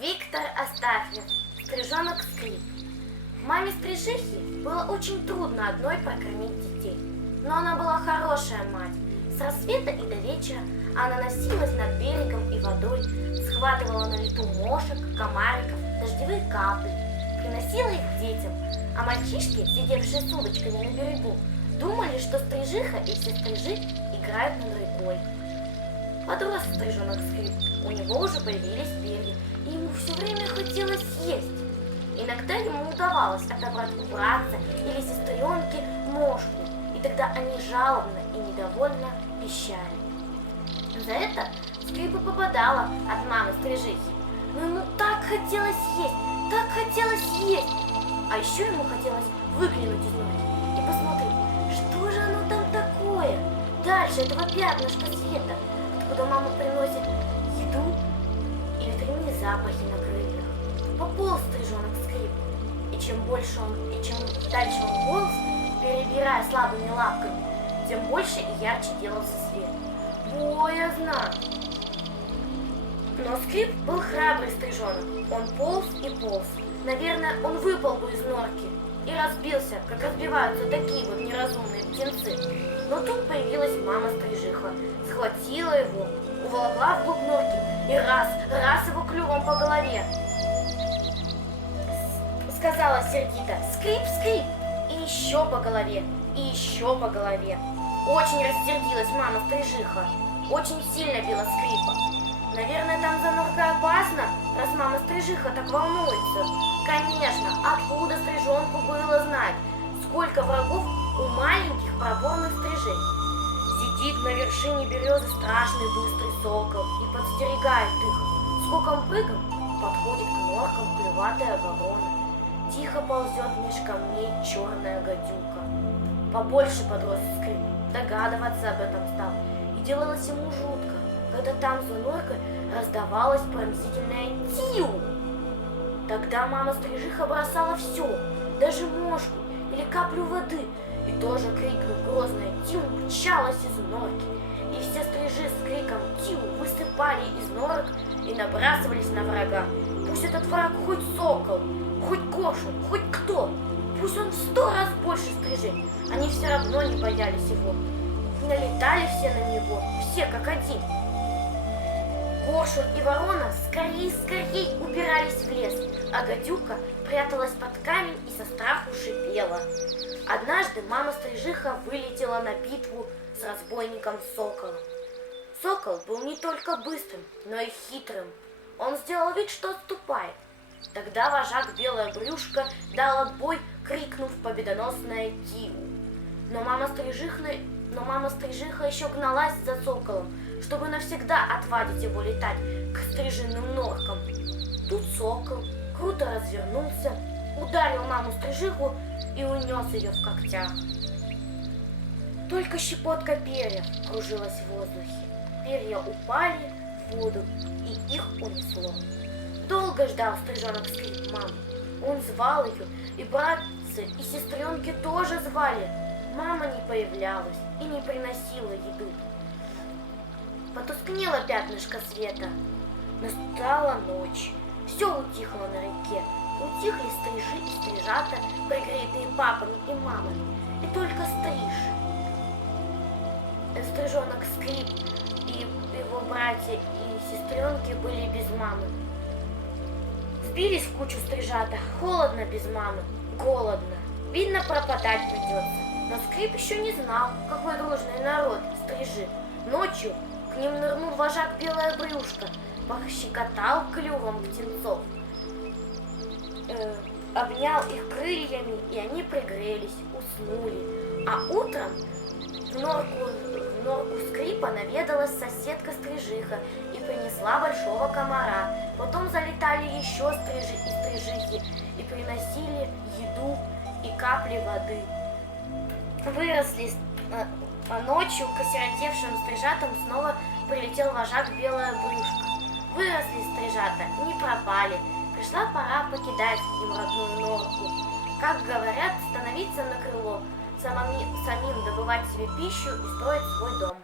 Виктор Астафьев, стрижонок Скрип. Маме стрижихи было очень трудно одной прокормить детей. Но она была хорошая мать. С рассвета и до вечера она носилась над берегом и водой, схватывала на лету мошек, комариков, дождевые капли, приносила их детям, а мальчишки, сидевшие с удочками на берегу, думали, что стрижиха и все стрижи играют над рекой. Подрос стрижонок Скрип, у него уже появились перья, и ему все время хотелось есть. Иногда ему удавалось отобрать у братца или сестренки мошку, и тогда они жалобно и недовольно пищали. За это Скрипу попадала от мамы стрижихи, но ему так хотелось есть, а еще ему хотелось выглянуть из норки и посмотреть, что же оно там такое, дальше этого пятнышка света, откуда мама приносит еду и ветряные запахи на крыльях. Пополз стрижонок Скрип, и чем дальше он полз, перебирая слабыми лапками, тем больше и ярче делался свет. Боязно! Но Скрип был храбрый стрижонок. Он полз и полз. Наверное, он выпал бы из норки и разбился, как разбиваются такие вот неразумные птенцы. Но тут появилась мама-стрижиха, схватила его, уволокла вглубь норки и раз его клювом по голове. Сказала сердито: «Скрип, Скрип!» И еще по голове, и еще по голове. Очень рассердилась мама-стрижиха, очень сильно била Скрипа. Наверное, там за норкой опасно, раз мама-стрижиха так волнуется. Конечно, откуда стрижонку было знать, сколько врагов у маленьких проворных стрижей. Сидит на вершине березы страшный быстрый сокол и подстерегает их. Скоком прыгом подходит к норкам клюватая ворона. Тихо ползет меж камней черная гадюка. Побольше подрос Скрип, догадываться об этом стал. И делалось ему жутко, когда там за норкой раздавалось пронзительное «тиу». Тогда мама-стрижиха бросала все, даже мошку или каплю воды, и тоже, крикнув грозное «тиу», мчалась из норки. И все стрижи с криком «тиу» высыпали из норок и набрасывались на врага. Пусть этот враг хоть сокол, хоть коршун, хоть кто, пусть он в 100 раз больше стрижей, они все равно не боялись его. И налетали все на него, все как один. Коршун и ворона скорей убирались в лес, а гадюка пряталась под камень и со страху шипела. Однажды мама-стрижиха вылетела на битву с разбойником Соколом. Сокол был не только быстрым, но и хитрым. Он сделал вид, что отступает. Тогда вожак Белое Брюшко дал отбой, крикнув победоносное «тиу». Но мама-стрижиха еще гналась за соколом, чтобы навсегда отвадить его летать к стрижиным норкам. Тут сокол круто развернулся, ударил маму-стрижиху и унес ее в когтях. Только щепотка перьев кружилась в воздухе. Перья упали в воду, и их унесло. Долго ждал стрижонок Скрип маму. Он звал ее, и братцы, и сестренки тоже звали. Мама не появлялась и не приносила еду. Потускнело пятнышко света. Настала ночь. Все утихло на реке. Утихли стрижи и стрижата, пригретые папами и мамами. И только стрижонок Скрип и его братья и сестренки были без мамы. Сбились в кучу стрижата, холодно без мамы, голодно. Видно, пропадать придется. Но Скрип еще не знал, какой дружный народ стрижи. Ночью к ним нырнул вожак Белое Брюшко, пощекотал клювом птенцов, обнял их крыльями, и они пригрелись, уснули. А утром в норку Скрипа наведалась соседка-стрижиха и принесла большого комара. Потом залетали еще стрижи и стрижихи и приносили еду и капли воды. Выросли, а ночью к осиротевшим стрижатам снова прилетел вожак Белое Брюшко. Выросли стрижата, не пропали. Пришла пора покидать им родную норку. Как говорят, становиться на крыло, самим добывать себе пищу и строить свой дом.